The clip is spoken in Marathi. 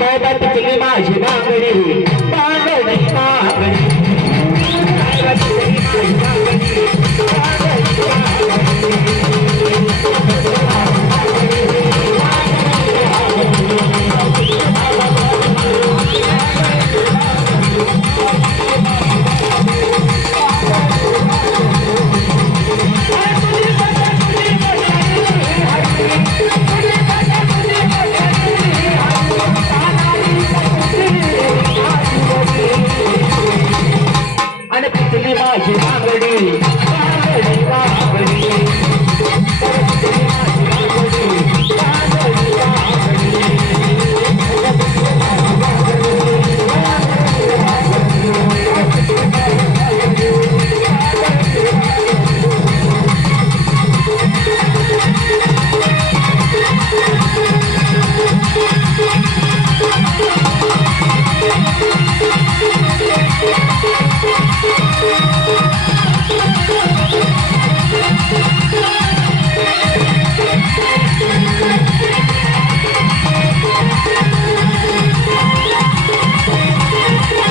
बाबा तिथली माझी माग माझी बांगडी.